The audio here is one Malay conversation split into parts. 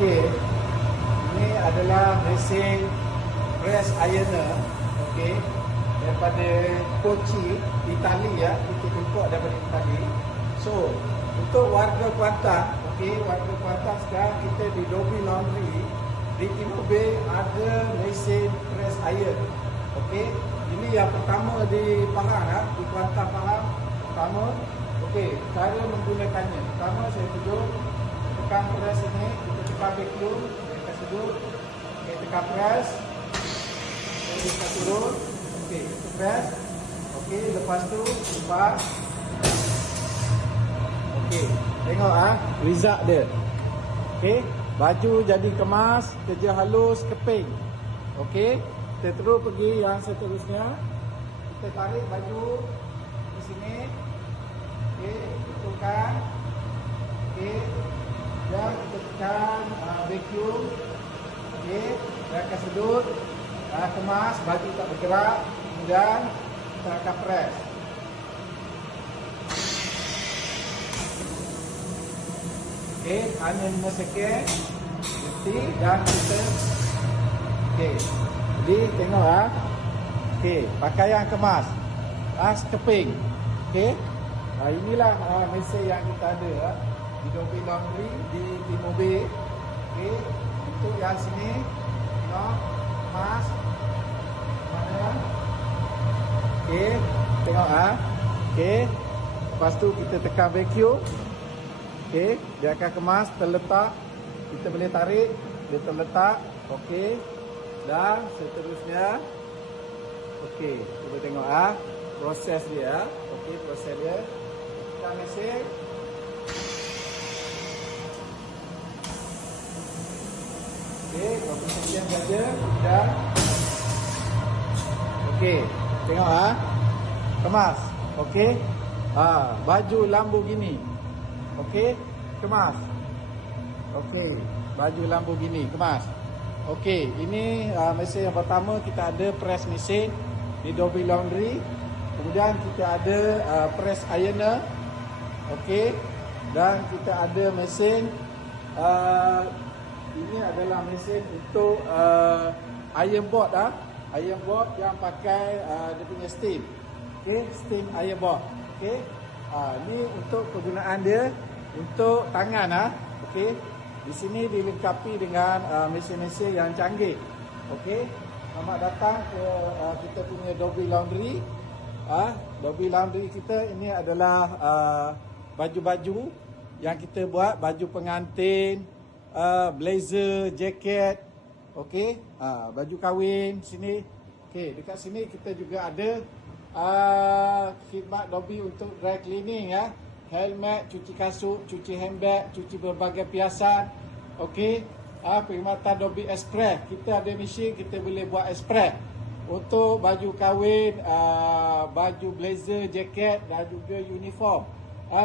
Okey. Ini adalah mesin press ironer, okey, daripada Kochi, Itali ya, kita import daripada Itali. So, untuk warga Kuantan, okey, warga Kuantan sekarang kita di Dobby Laundry di Timur Bay ada mesin press iron. Okey, ini yang pertama di Pahang ya, di Kuantan Pahang pertama. Okey, cara menggunakannya. Pertama saya tunjuk tekan press ini, kita tekan vacuum, kita sedut. Okey, tekan press. Kita turun. Okey, kita press. Okey, lepas tu lepas. Okey, tengok result dia. Okey, baju jadi kemas, kerja halus, keping. Okey, kita terus pergi yang seterusnya. Kita tarik baju di sini. Okey, betulkan. Okey, dan kita tekan vacuum. Okey, dia akan sedut, kemas, baju tak bergerak. Kemudian kita akan press. Okey, hanya 5 second. Berhenti dan kita. Okey, jadi tengok Okey, pakaian kemas, keping. Okey, inilah mesin yang kita ada di Dobby Laundry di Timur Bay. Okey, untuk yang sini tengok kemas mana. Okey, tengok Okey, lepas tu kita tekan vacuum. Okey, dia akan kemas, terletak. Kita boleh tarik, dia terletak. Okey, dan seterusnya. Okey, cuba tengok proses dia. Okey, proses dia. Tekan mesin. Okey, berapa sekian saja. Dan okey, tengok kemas. Okey, baju Lamborghini. Okey, kemas. Okey, baju Lamborghini kemas. Okey, ini mesin yang pertama. Kita ada press mesin di Dobby Laundry. Kemudian kita ada press ironer. Okey, dan kita ada mesin ini adalah mesin untuk iron board iron board yang pakai dia punya steam. Okey, steam iron board. Okey, ini untuk kegunaan dia untuk tangan okey. Di sini dilengkapi dengan mesin-mesin yang canggih. Okey, selamat datang ke kita punya Dobby Laundry. Dobby Laundry kita ini adalah baju-baju yang kita buat, baju pengantin, blazer, jaket. Okey, baju kahwin sini. Okey, dekat sini kita juga ada khidmat Dobby untuk dry cleaning helmet, cuci kasut, cuci handbag, cuci berbagai piasan. Okey, perkhidmatan Dobby Express. Kita ada mesin, kita boleh buat express untuk baju kahwin, baju blazer, jaket dan juga uniform,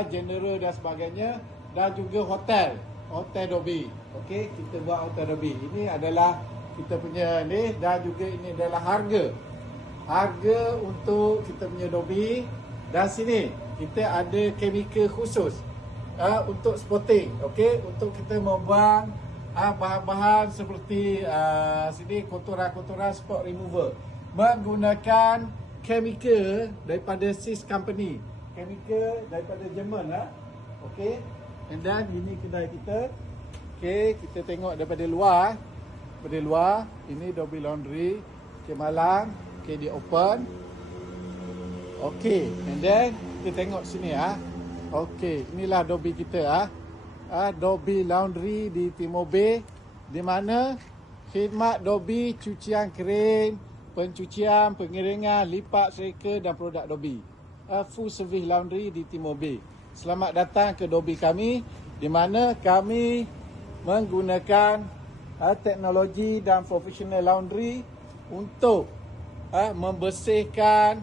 general dan sebagainya, dan juga hotel Dobby. Okey, kita buat hotel Dobby. Ini adalah kita punya ni, dan juga ini adalah harga untuk kita punya Dobby. Dan sini kita ada chemical khusus untuk spotting. Okey, untuk kita membuang bahan-bahan seperti sini kotoran-kotoran spot remover menggunakan chemical daripada SIS Company, chemical daripada Jerman Okey, dan ini kedai kita. Okey, kita tengok daripada luar. Daripada luar, ini Dobby Laundry Malang. Okey, di open. Okey, and then kita tengok sini Okey, inilah Dobby kita Dobby Laundry di Timur Bay, di mana khidmat Dobby cucian kering, pencucian, pengiringan, lipat, serika dan produk Dobby. Full service laundry di Timur Bay. Selamat datang ke Dobby kami, di mana kami menggunakan teknologi dan professional laundry untuk membersihkan,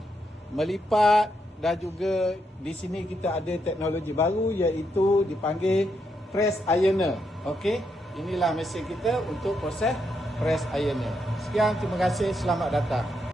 melipat, dan juga di sini kita ada teknologi baru iaitu dipanggil press ironer. Okey, inilah mesin kita untuk proses press ironer. Sekian, terima kasih, selamat datang.